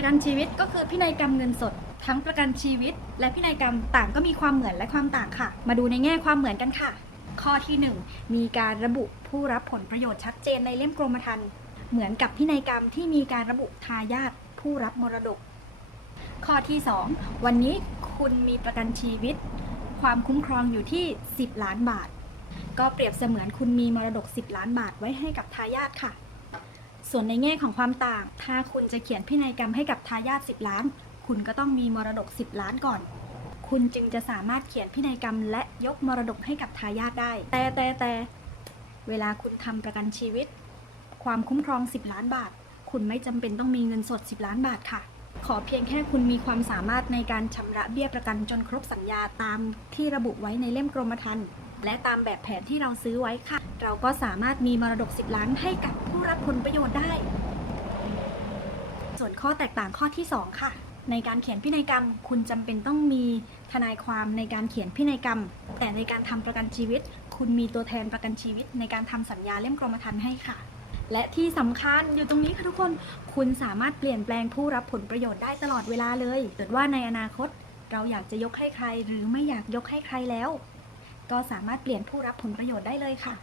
ประกันชีวิตก็คือพินัยกรรมเงินสด ทั้งประกันชีวิต และพินัยกรรมต่างก็มีความเหมือนและความต่างค่ะ มาดูในแง่ความเหมือนกันค่ะ ข้อที่ 1 มีการระบุผู้รับผลประโยชน์ชัดเจนในเล่มกรมธรรม์เหมือนกับพินัยกรรมที่มีการระบุทายาทผู้รับมรดก ข้อที่ 2 วันนี้คุณมีประกันชีวิต ความคุ้มครองอยู่ที่ 10 ล้านบาท ก็เปรียบเสมือนคุณมีมรดก 10 ล้านบาทไว้ให้กับทายาทค่ะ ส่วนในแง่ของความต่าง ถ้าคุณจะเขียนพินัยกรรมให้กับทายาท10 ล้าน คุณก็ต้องมีมรดก 10 ล้านก่อน คุณจึงจะสามารถเขียนพินัยกรรม และยกมรดกให้กับทายาทได้ แต่แต่แต่เวลาคุณทำประกันชีวิต ความคุ้มครอง 10 ล้านบาท คุณไม่จำเป็นต้องมีเงินสด 10 ล้านบาทค่ะ ขอเพียงแค่คุณมีความสามารถในการชำระเบี้ยประกันจนครบสัญญาตามที่ระบุไว้ในเล่มกรมธรรม์ และตามแบบแผนที่เราซื้อไว้ค่ะ เราก็สามารถมีมรดก 10 ล้านให้กับผู้รับผลประโยชน์ได้ ส่วนข้อแตกต่างข้อที่ 2 ค่ะ ในการเขียนพินัยกรรม คุณจำเป็นต้องมีทนายความในการเขียนพินัยกรรม แต่ในการทำประกันชีวิต คุณมีตัวแทนประกันชีวิต ในการทำสัญญาเล่มกรมธรรม์ให้ค่ะ และที่สำคัญอยู่ตรงนี้ค่ะทุกคน คุณสามารถเปลี่ยนแปลงผู้รับผลประโยชน์ได้ตลอดเวลาเลยเกิดว่าในอนาคตเราอยากจะยกให้ใครหรือไม่อยากยกให้ใครแล้ว ก็สามารถเปลี่ยนผู้รับผลประโยชน์ได้เลยค่ะ